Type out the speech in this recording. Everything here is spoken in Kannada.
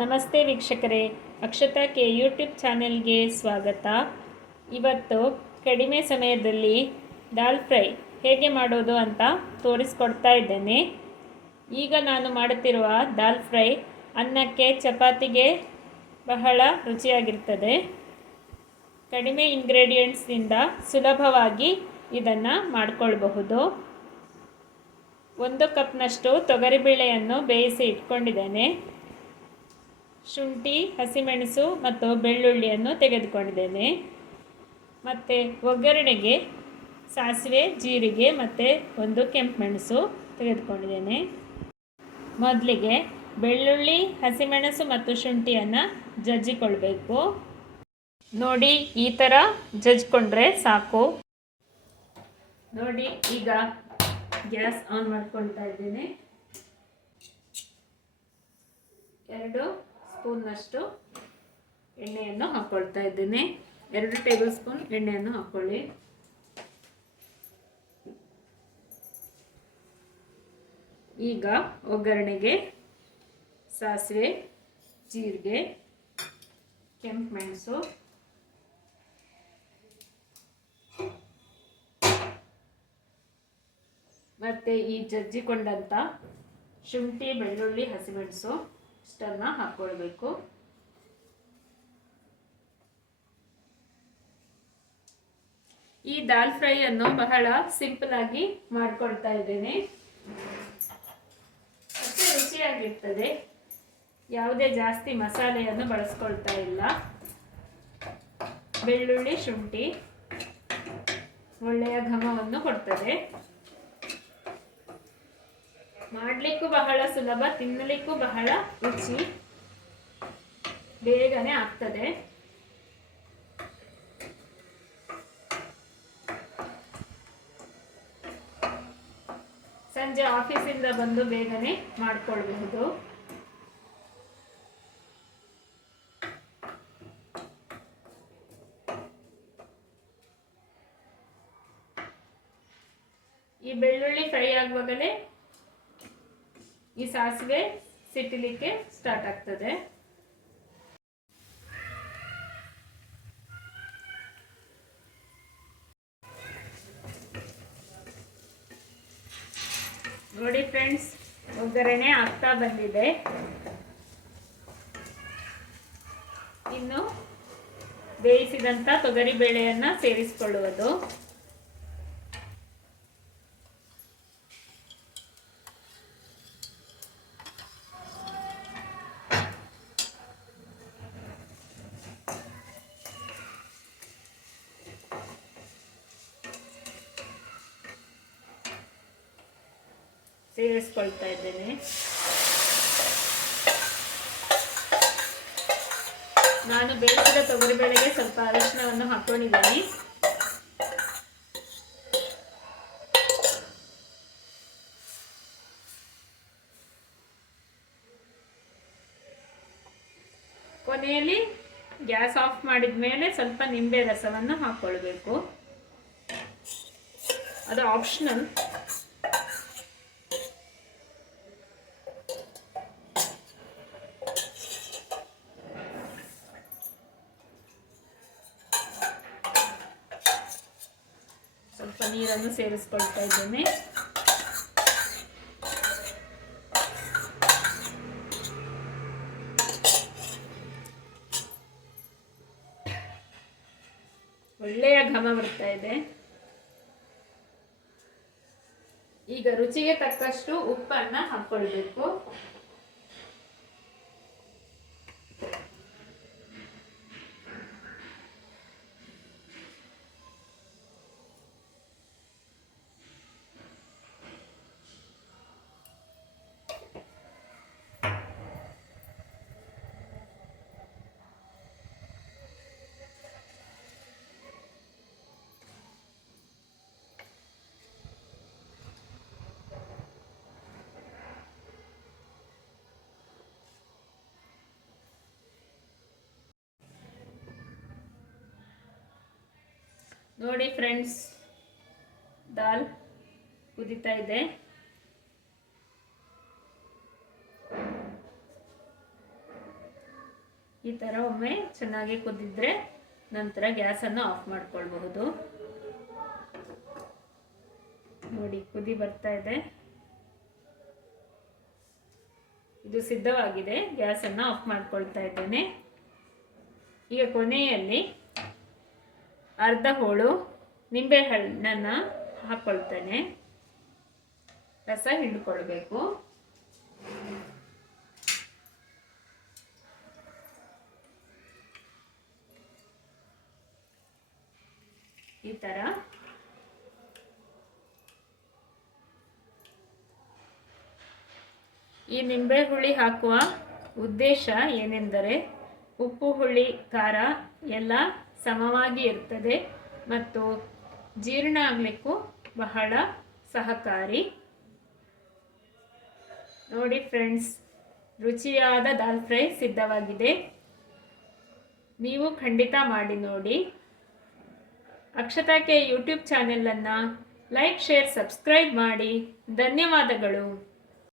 ನಮಸ್ತೆ ವೀಕ್ಷಕರೇ, ಅಕ್ಷತಾ ಕೆ ಯೂಟ್ಯೂಬ್ ಚಾನೆಲ್ಗೆ ಸ್ವಾಗತ. ಇವತ್ತು ಕಡಿಮೆ ಸಮಯದಲ್ಲಿ ದಾಲ್ ಫ್ರೈ ಹೇಗೆ ಮಾಡೋದು ಅಂತ ತೋರಿಸ್ಕೊಡ್ತಾ ಇದ್ದೇನೆ. ಈಗ ನಾನು ಮಾಡುತ್ತಿರುವ ದಾಲ್ ಫ್ರೈ ಅನ್ನಕ್ಕೆ ಚಪಾತಿಗೆ ಬಹಳ ರುಚಿಯಾಗಿರ್ತದೆ. ಕಡಿಮೆ ಇಂಗ್ರೀಡಿಯೆಂಟ್ಸ್ನಿಂದ ಸುಲಭವಾಗಿ ಇದನ್ನು ಮಾಡಿಕೊಳ್ಳಬಹುದು. 1 ಕಪ್ನಷ್ಟು ತೊಗರಿಬೇಳೆಯನ್ನು ಬೇಯಿಸಿ ಇಟ್ಕೊಂಡಿದ್ದೇನೆ. ಶುಂಠಿ, ಹಸಿಮೆಣಸು ಮತ್ತು ಬೆಳ್ಳುಳ್ಳಿಯನ್ನು ತೆಗೆದುಕೊಂಡಿದ್ದೇನೆ. ಮತ್ತು ಒಗ್ಗರಣೆಗೆ ಸಾಸಿವೆ, ಜೀರಿಗೆ ಮತ್ತು 1 ಕೆಂಪು ಮೆಣಸು ತೆಗೆದುಕೊಂಡಿದ್ದೇನೆ. ಮೊದಲಿಗೆ ಬೆಳ್ಳುಳ್ಳಿ, ಹಸಿಮೆಣಸು ಮತ್ತು ಶುಂಠಿಯನ್ನು ಜಜ್ಜಿಕೊಳ್ಬೇಕು. ನೋಡಿ, ಈ ಥರ ಜಜ್ಜಿಕೊಂಡ್ರೆ ಸಾಕು. ನೋಡಿ, ಈಗ ಗ್ಯಾಸ್ ಆನ್ ಮಾಡ್ಕೊಳ್ತಾ ಇದ್ದೇನೆ. 2 ಸ್ಪೂನ್ನಷ್ಟು ಎಣ್ಣೆಯನ್ನು ಹಾಕ್ಕೊಳ್ತಾ ಇದ್ದೇನೆ. 2 ಟೇಬಲ್ ಸ್ಪೂನ್ ಎಣ್ಣೆಯನ್ನು ಹಾಕ್ಕೊಳ್ಳಿ. ಈಗ ಒಗ್ಗರಣೆಗೆ ಸಾಸಿವೆ, ಜೀರಿಗೆ, ಕೆಂಪು ಮೆಣಸು, ಮತ್ತು ಈ ಜಜ್ಜಿಕೊಂಡಂಥ ಶುಂಠಿ, ಬೆಳ್ಳುಳ್ಳಿ, ಹಸಿಮೆಣಸು ಇಷ್ಟನ್ನು ಹಾಕ್ಕೊಳ್ಬೇಕು. ಈ ದಾಲ್ ಫ್ರೈಯನ್ನು ಬಹಳ ಸಿಂಪಲ್ ಆಗಿ ಮಾಡ್ಕೊಳ್ತಾ ಇದ್ದೇನೆ. ಮತ್ತೆ ರುಚಿಯಾಗಿರ್ತದೆ. ಯಾವುದೇ ಜಾಸ್ತಿ ಮಸಾಲೆಯನ್ನು ಬಳಸ್ಕೊಳ್ತಾ ಇಲ್ಲ. ಬೆಳ್ಳುಳ್ಳಿ, ಶುಂಠಿ ಒಳ್ಳೆಯ ಘಮವನ್ನು ಕೊಡ್ತದೆ. ಮಾಡಲಿಕ್ಕೂ ಬಹಳ ಸುಲಭ, ತಿನ್ನಲಿಕ್ಕೂ ಬಹಳ ರುಚಿ, ಬೇಗನೆ ಆಗ್ತದೆ. ಸಂಜೆ ಆಫೀಸಿಂದ ಬಂದು ಬೇಗನೆ ಮಾಡಿಕೊಳ್ಬಹುದು. ಈ ಬೆಳ್ಳುಳ್ಳಿ ಫ್ರೈ ಆಗುವಾಗಲೇ ಈ ಸಾಸಿವೆ ಸಿಟ್ಟಲಿಕ್ಕೆ ಸ್ಟಾರ್ಟ್ ಆಗ್ತದೆ. ನೋಡಿ ಫ್ರೆಂಡ್ಸ್, ಒಗ್ಗರಣೆ ಆಗ್ತಾ ಬಂದಿದೆ. ಇನ್ನು ಬೇಯಿಸಿದಂಥ ತೊಗರಿ ಬೇಳೆಯನ್ನು ಸೇರಿಸಿಕೊಳ್ಳುವುದು. ಸೇರಿಸ್ಕೊಳ್ತಾ ಇದ್ದೇನೆ. ನಾನು ಬೇಯಿಸಿದ ತೊಗರಿಬೇಳೆಗೆ ಸ್ವಲ್ಪ ಅರಿಶಿನವನ್ನು ಹಾಕೊಂಡಿದ್ದೀನಿ. ಕೊನೆಯಲ್ಲಿ ಗ್ಯಾಸ್ ಆಫ್ ಮಾಡಿದ ಮೇಲೆ ಸ್ವಲ್ಪ ನಿಂಬೆ ರಸವನ್ನು ಹಾಕ್ಕೊಳ್ಬೇಕು. ಅದು ಆಪ್ಷನಲ್. ಸ್ವಲ್ಪ ನೀರನ್ನು ಸೇರಿಸ್ಕೊಳ್ತಾ ಇದ್ದೇನೆ. ಒಳ್ಳೆಯ ಘಮ ಬರ್ತಾ ಇದೆ. ಈಗ ರುಚಿಗೆ ತಕ್ಕಷ್ಟು ಉಪ್ಪನ್ನು ಹಾಕ್ಕೊಳ್ಬೇಕು. ನೋಡಿ ಫ್ರೆಂಡ್ಸ್, ದಾಲ್ ಕುದೀತಾ ಇದೆ. ಈ ಥರ ಒಮ್ಮೆ ಚೆನ್ನಾಗಿ ಕುದಿದ್ರೆ ನಂತರ ಗ್ಯಾಸನ್ನು ಆಫ್ ಮಾಡ್ಕೊಳ್ಬಹುದು. ನೋಡಿ ಕುದಿ ಬರ್ತಾ ಇದೆ. ಇದು ಸಿದ್ಧವಾಗಿದೆ. ಗ್ಯಾಸನ್ನು ಆಫ್ ಮಾಡ್ಕೊಳ್ತಾ ಇದ್ದೇನೆ. ಈಗ ಕೊನೆಯಲ್ಲಿ ಅರ್ಧ ಹೋಳು ನಿಂಬೆ ಹಣ್ಣನ್ನು ಹಾಕ್ಕೊಳ್ತೇನೆ. ರಸ ಹಿಂಡ್ಕೊಳ್ಬೇಕು. ಈ ಥರ ಈ ನಿಂಬೆ ಹುಳಿ ಹಾಕುವ ಉದ್ದೇಶ ಏನೆಂದರೆ ಉಪ್ಪು ಹುಳಿ ಖಾರ ಎಲ್ಲ ಸಮವಾಗಿ ಇರ್ತದೆ ಮತ್ತು ಜೀರ್ಣ ಆಗಲಿಕ್ಕೂ ಬಹಳ ಸಹಕಾರಿ. ನೋಡಿ ಫ್ರೆಂಡ್ಸ್, ರುಚಿಯಾದ ದಾಲ್ ಫ್ರೈ ಸಿದ್ಧವಾಗಿದೆ. ನೀವು ಖಂಡಿತ ಮಾಡಿ ನೋಡಿ. ಅಕ್ಷತಾ ಕೆ ಯೂಟ್ಯೂಬ್ ಚಾನೆಲನ್ನು ಲೈಕ್, ಶೇರ್, ಸಬ್ಸ್ಕ್ರೈಬ್ ಮಾಡಿ. ಧನ್ಯವಾದಗಳು.